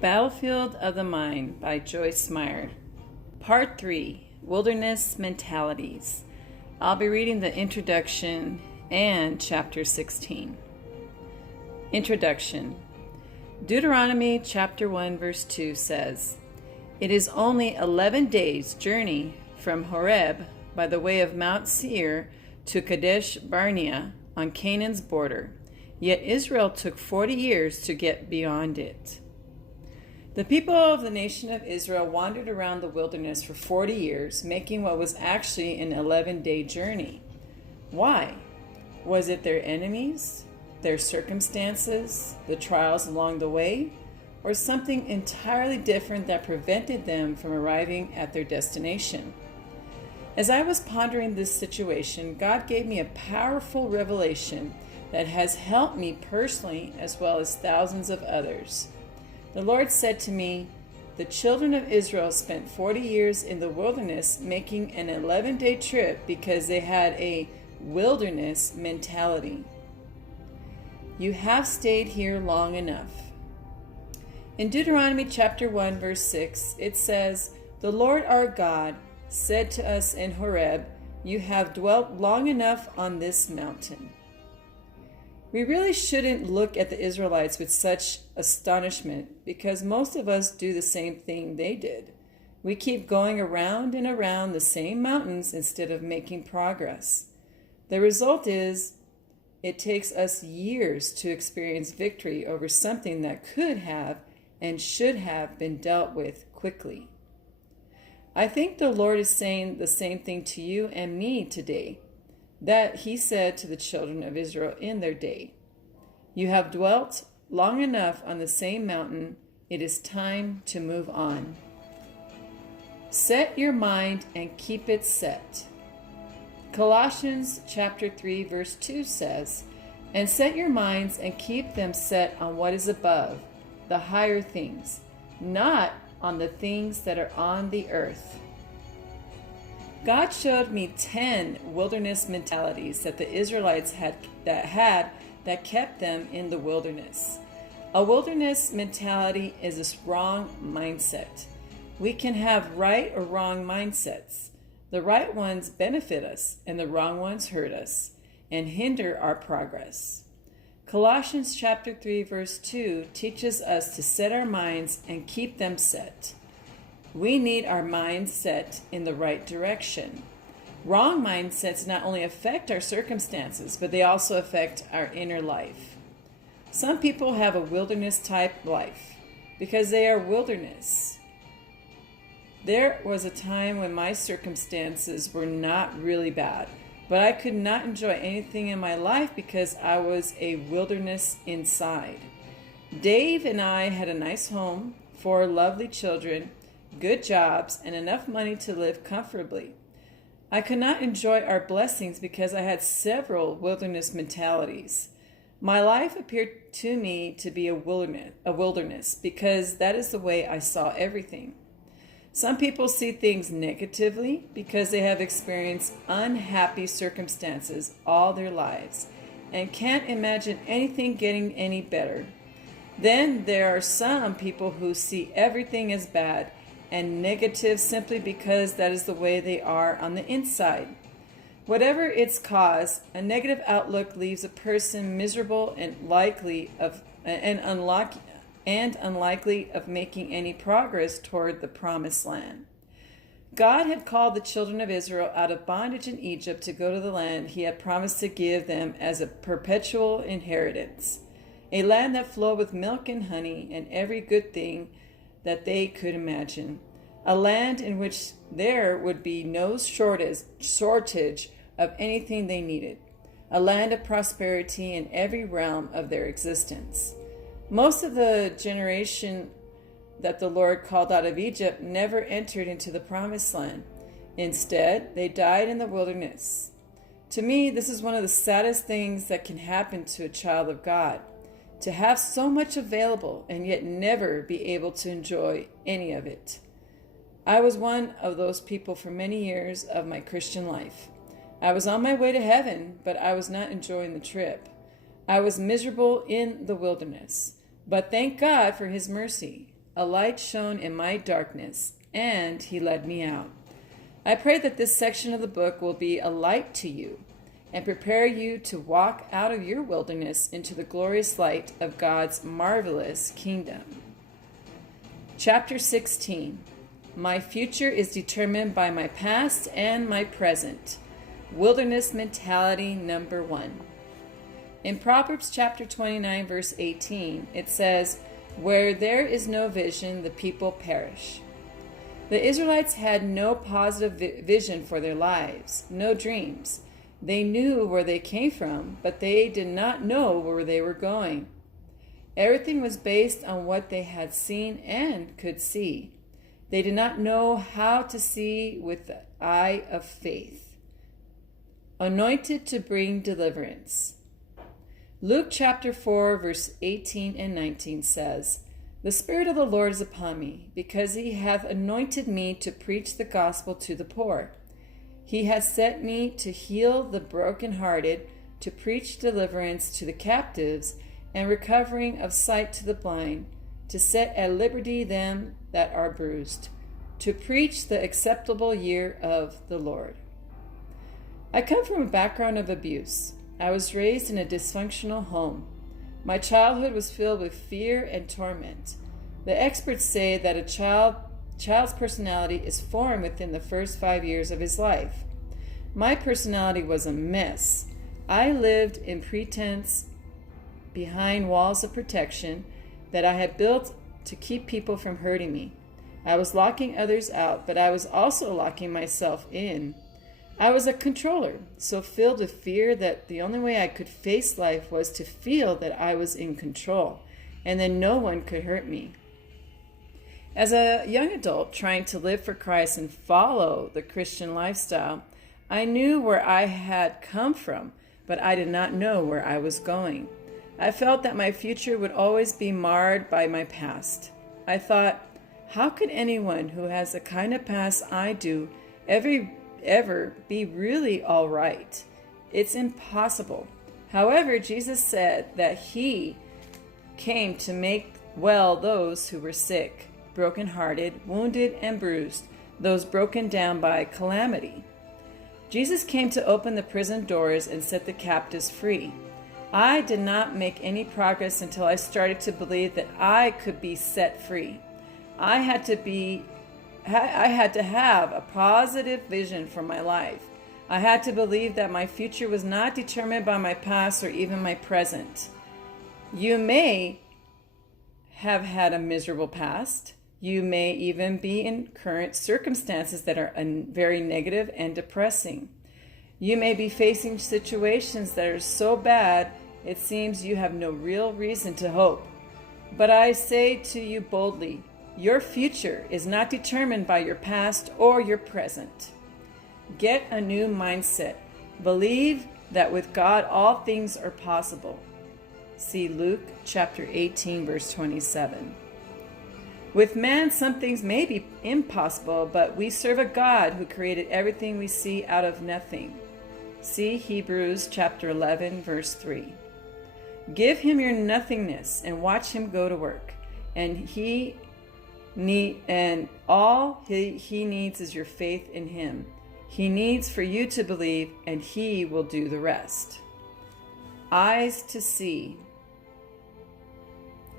Battlefield of the Mind by Joyce Meyer. Part 3, Wilderness Mentalities. I'll be reading the introduction and chapter 16. Introduction. Deuteronomy chapter 1 verse 2 says, "It is only 11 days' journey from Horeb by the way of Mount Seir to Kadesh Barnea on Canaan's border, yet Israel took 40 years to get beyond it." The people of the nation of Israel wandered around the wilderness for 40 years, making what was actually an 11-day journey. Why? Was it their enemies, their circumstances, the trials along the way, or something entirely different that prevented them from arriving at their destination? As I was pondering this situation, God gave me a powerful revelation that has helped me personally as well as thousands of others. The Lord said to me, "The children of Israel spent 40 years in the wilderness making an 11-day trip because they had a wilderness mentality." You have stayed here long enough. In Deuteronomy chapter 1 verse 6, it says, "The Lord our God said to us in Horeb, 'You have dwelt long enough on this mountain.'" We really shouldn't look at the Israelites with such astonishment because most of us do the same thing they did. We keep going around and around the same mountains instead of making progress. The result is it takes us years to experience victory over something that could have and should have been dealt with quickly. I think the Lord is saying the same thing to you and me today that He said to the children of Israel in their day. "You have dwelt long enough on the same mountain. It is time to move on." Set your mind and keep it set. Colossians chapter 3 verse 2 says, "And set your minds and keep them set on what is above, the higher things, not on the things that are on the earth." God showed me 10 wilderness mentalities that the Israelites had that kept them in the wilderness. A wilderness mentality is a wrong mindset. We can have right or wrong mindsets. The right ones benefit us and the wrong ones hurt us and hinder our progress. Colossians chapter 3 verse 2 teaches us to set our minds and keep them set. We need our minds set in the right direction. Wrong mindsets not only affect our circumstances, but they also affect our inner life. Some people have a wilderness type life because they are wilderness. There was a time when my circumstances were not really bad, but I could not enjoy anything in my life because I was a wilderness inside. Dave and I had a nice home, 4 lovely children, good jobs, and enough money to live comfortably. I could not enjoy our blessings because I had several wilderness mentalities. My life appeared to me to be a wilderness because that is the way I saw everything. Some people see things negatively because they have experienced unhappy circumstances all their lives and can't imagine anything getting any better. Then there are some people who see everything as bad and negative simply because that is the way they are on the inside. Whatever its cause, a negative outlook leaves a person miserable and unlikely of making any progress toward the promised land. God had called the children of Israel out of bondage in Egypt to go to the land He had promised to give them as a perpetual inheritance, a land that flowed with milk and honey and every good thing that they could imagine, a land in which there would be no shortage of anything they needed, a land of prosperity in every realm of their existence. Most of the generation that the Lord called out of Egypt never entered into the promised land. Instead, they died in the wilderness. To me, this is one of the saddest things that can happen to a child of God, to have so much available and yet never be able to enjoy any of it. I was one of those people for many years of my Christian life. I was on my way to heaven, but I was not enjoying the trip. I was miserable in the wilderness, but thank God for His mercy. a light shone in my darkness, and he led me out. I pray that this section of the book will be a light to you and prepare you to walk out of your wilderness into the glorious light of God's marvelous kingdom. Chapter 16. My future is determined by my past and my present. Wilderness mentality number 1. In Proverbs chapter 29, verse 18, it says, "Where there is no vision, the people perish." The Israelites had no positive vision for their lives, no dreams. They knew where they came from, but they did not know where they were going. Everything was based on what they had seen and could see. They did not know how to see with the eye of faith. Anointed to bring deliverance. Luke chapter 4, verse 18 and 19 says, "The Spirit of the Lord is upon me, because he hath anointed me to preach the gospel to the poor. He hath sent me to heal the brokenhearted, to preach deliverance to the captives, and recovering of sight to the blind, to set at liberty them that are bruised, to preach the acceptable year of the Lord." I come from a background of abuse. I was raised in a dysfunctional home. My childhood was filled with fear and torment. The experts say that a child's personality is formed within the first 5 years of his life. My personality was a mess. I lived in pretense behind walls of protection that I had built to keep people from hurting me. I was locking others out, but I was also locking myself in. I was a controller, so filled with fear that the only way I could face life was to feel that I was in control, and then no one could hurt me. As a young adult trying to live for Christ and follow the Christian lifestyle, I knew where I had come from, but I did not know where I was going. I felt that my future would always be marred by my past. I thought, how could anyone who has the kind of past I do ever be really all right? It's impossible. However, Jesus said that he came to make well those who were sick, brokenhearted, wounded, and bruised, those broken down by calamity. Jesus came to open the prison doors and set the captives free. I did not make any progress until I started to believe that I could be set free. I had to have a positive vision for my life. I had to believe that my future was not determined by my past or even my present. You may have had a miserable past. You may even be in current circumstances that are very negative and depressing. You may be facing situations that are so bad it seems you have no real reason to hope. But I say to you boldly, your future is not determined by your past or your present. Get a new mindset. Believe that with God all things are possible. See Luke chapter 18, verse 27. With man, some things may be impossible, but we serve a God who created everything we see out of nothing. See Hebrews chapter 11, verse 3. Give him your nothingness and watch him go to work. All he needs is your faith in him. He needs for you to believe, and he will do the rest. Eyes to see,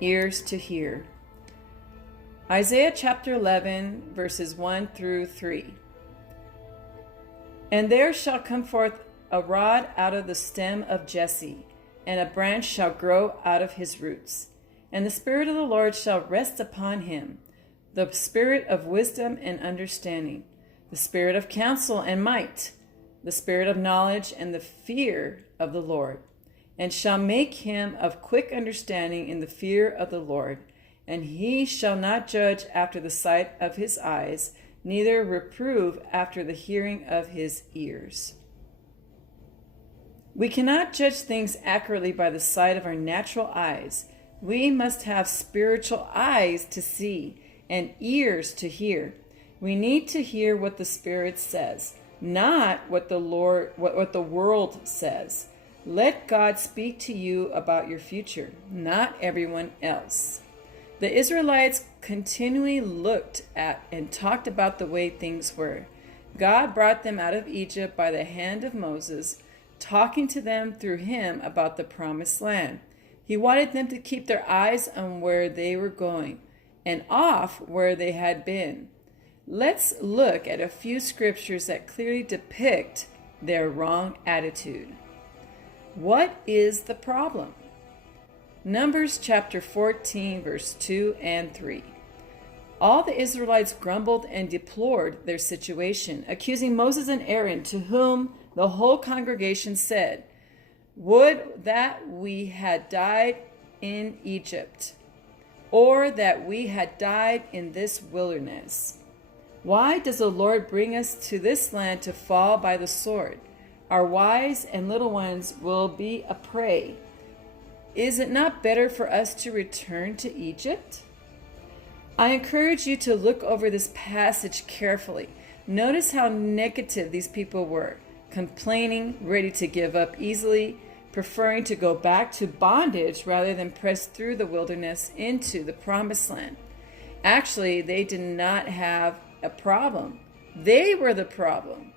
ears to hear. Isaiah chapter 11, verses 1 through 3. And there shall come forth a rod out of the stem of Jesse, and a branch shall grow out of his roots. And the Spirit of the Lord shall rest upon him, the Spirit of wisdom and understanding, the Spirit of counsel and might, the Spirit of knowledge and the fear of the Lord, and shall make him of quick understanding in the fear of the Lord. And he shall not judge after the sight of his eyes, neither reprove after the hearing of his ears. We cannot judge things accurately by the sight of our natural eyes. We must have spiritual eyes to see and ears to hear. We need to hear what the Spirit says, not what the world says. Let God speak to you about your future, not everyone else. The Israelites continually looked at and talked about the way things were. God brought them out of Egypt by the hand of Moses, talking to them through him about the promised land. He wanted them to keep their eyes on where they were going and off where they had been. Let's look at a few scriptures that clearly depict their wrong attitude. What is the problem? Numbers chapter 14, verse 2 and 3. All the Israelites grumbled and deplored their situation, accusing Moses and Aaron, to whom the whole congregation said, "Would that we had died in Egypt, or that we had died in this wilderness. Why does the Lord bring us to this land to fall by the sword? Our wives and little ones will be a prey. Is it not better for us to return to Egypt?" I encourage you to look over this passage carefully. Notice how negative these people were, complaining, ready to give up easily, preferring to go back to bondage rather than press through the wilderness into the promised land. Actually, they did not have a problem. They were the problem.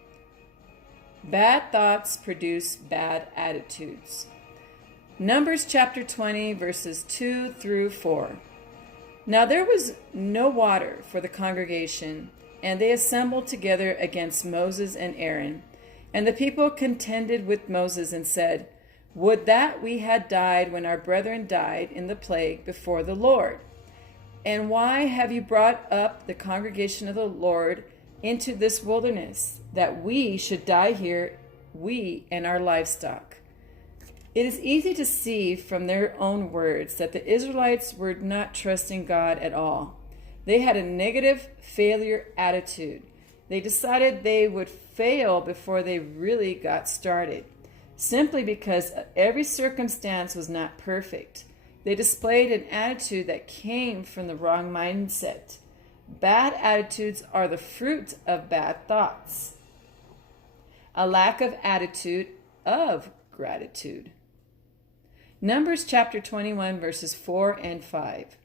Bad thoughts produce bad attitudes. Numbers chapter 20, verses 2 through 4. Now there was no water for the congregation, and they assembled together against Moses and Aaron. And the people contended with Moses and said, "Would that we had died when our brethren died in the plague before the Lord. And why have you brought up the congregation of the Lord into this wilderness, that we should die here, we and our livestock?" It is easy to see from their own words that the Israelites were not trusting God at all. They had a negative failure attitude. They decided they would fail before they really got started, simply because every circumstance was not perfect. They displayed an attitude that came from the wrong mindset. Bad attitudes are the fruit of bad thoughts. A lack of attitude of gratitude. Numbers chapter 21, verses 4 and 5.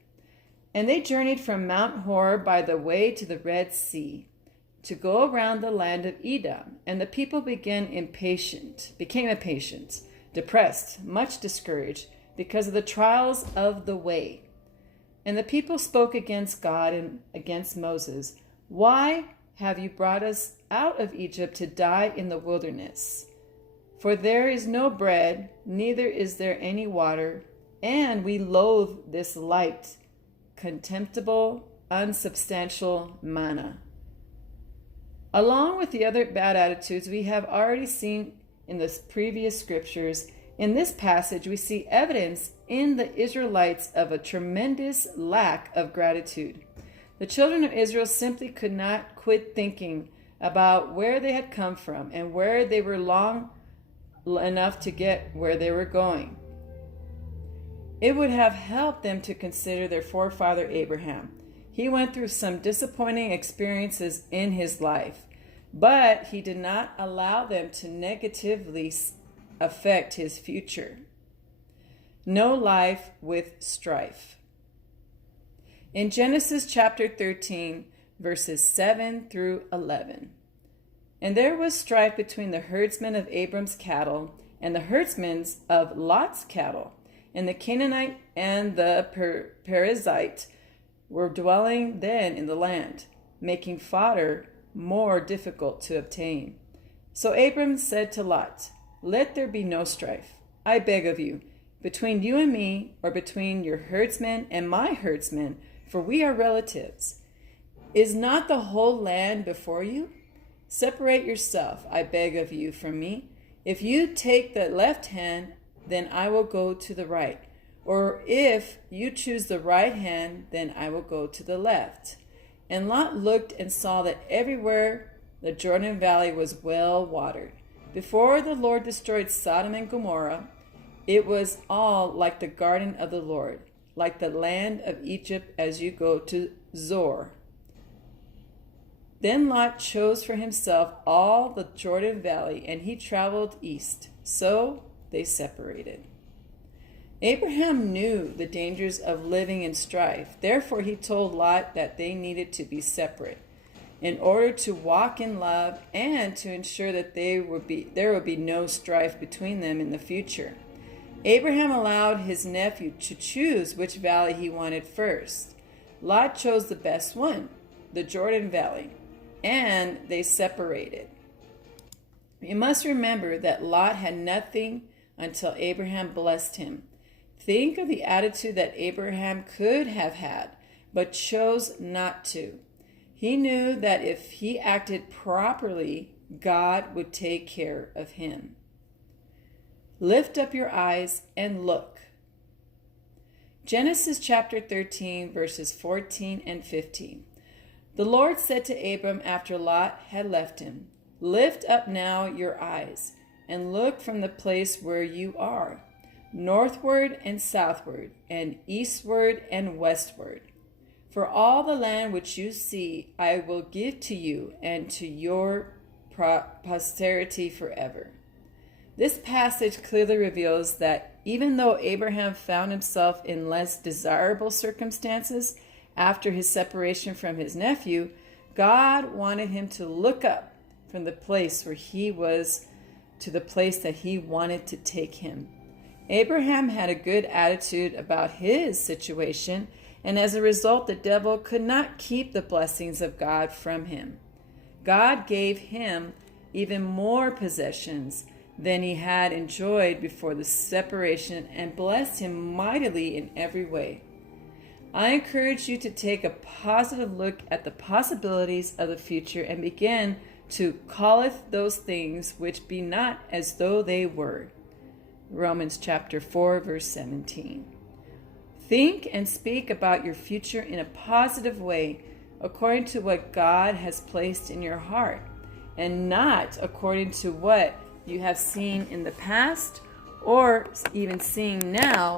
And they journeyed from Mount Hor by the way to the Red Sea, to go around the land of Edom. And the people became impatient, depressed, much discouraged, because of the trials of the way. And the people spoke against God and against Moses. "Why have you brought us out of Egypt to die in the wilderness? For there is no bread, neither is there any water, and we loathe this light, contemptible, unsubstantial manna." Along with the other bad attitudes we have already seen in the previous scriptures, in this passage we see evidence in the Israelites of a tremendous lack of gratitude. The children of Israel simply could not quit thinking about where they had come from and where they were long enough to get where they were going. It would have helped them to consider their forefather Abraham. He went through some disappointing experiences in his life, but he did not allow them to negatively affect his future. No life with strife. In Genesis chapter 13, verses 7 through 11. And there was strife between the herdsmen of Abram's cattle and the herdsmen of Lot's cattle. And the Canaanite and the Perizzite were dwelling then in the land, making fodder more difficult to obtain. So Abram said to Lot, "Let there be no strife, I beg of you, between you and me, or between your herdsmen and my herdsmen, for we are relatives. Is not the whole land before you? Separate yourself, I beg of you, from me. If you take the left hand, then I will go to the right. Or if you choose the right hand, then I will go to the left." And Lot looked and saw that everywhere the Jordan Valley was well watered. Before the Lord destroyed Sodom and Gomorrah, it was all like the garden of the Lord, like the land of Egypt as you go to Zoar. Then Lot chose for himself all the Jordan Valley, and he traveled east. So they separated. Abraham knew the dangers of living in strife. Therefore, he told Lot that they needed to be separate in order to walk in love and to ensure that there would be no strife between them in the future. Abraham allowed his nephew to choose which valley he wanted first. Lot chose the best one, the Jordan Valley, and they separated. You must remember that Lot had nothing until Abraham blessed him. Think of the attitude that Abraham could have had, but chose not to. He knew that if he acted properly, God would take care of him. Lift up your eyes and look. Genesis chapter 13, verses 14 and 15. The Lord said to Abram after Lot had left him, "Lift up now your eyes and look from the place where you are, northward and southward, and eastward and westward. For all the land which you see I will give to you and to your posterity forever." This passage clearly reveals that even though Abraham found himself in less desirable circumstances after his separation from his nephew, God wanted him to look up from the place where he was to the place that he wanted to take him. Abraham had a good attitude about his situation, and as a result, the devil could not keep the blessings of God from him. God gave him even more possessions than he had enjoyed before the separation and blessed him mightily in every way. I encourage you to take a positive look at the possibilities of the future and begin to calleth those things which be not as though they were. Romans chapter 4, verse 17. Think and speak about your future in a positive way according to what God has placed in your heart, and not according to what you have seen in the past or even seeing now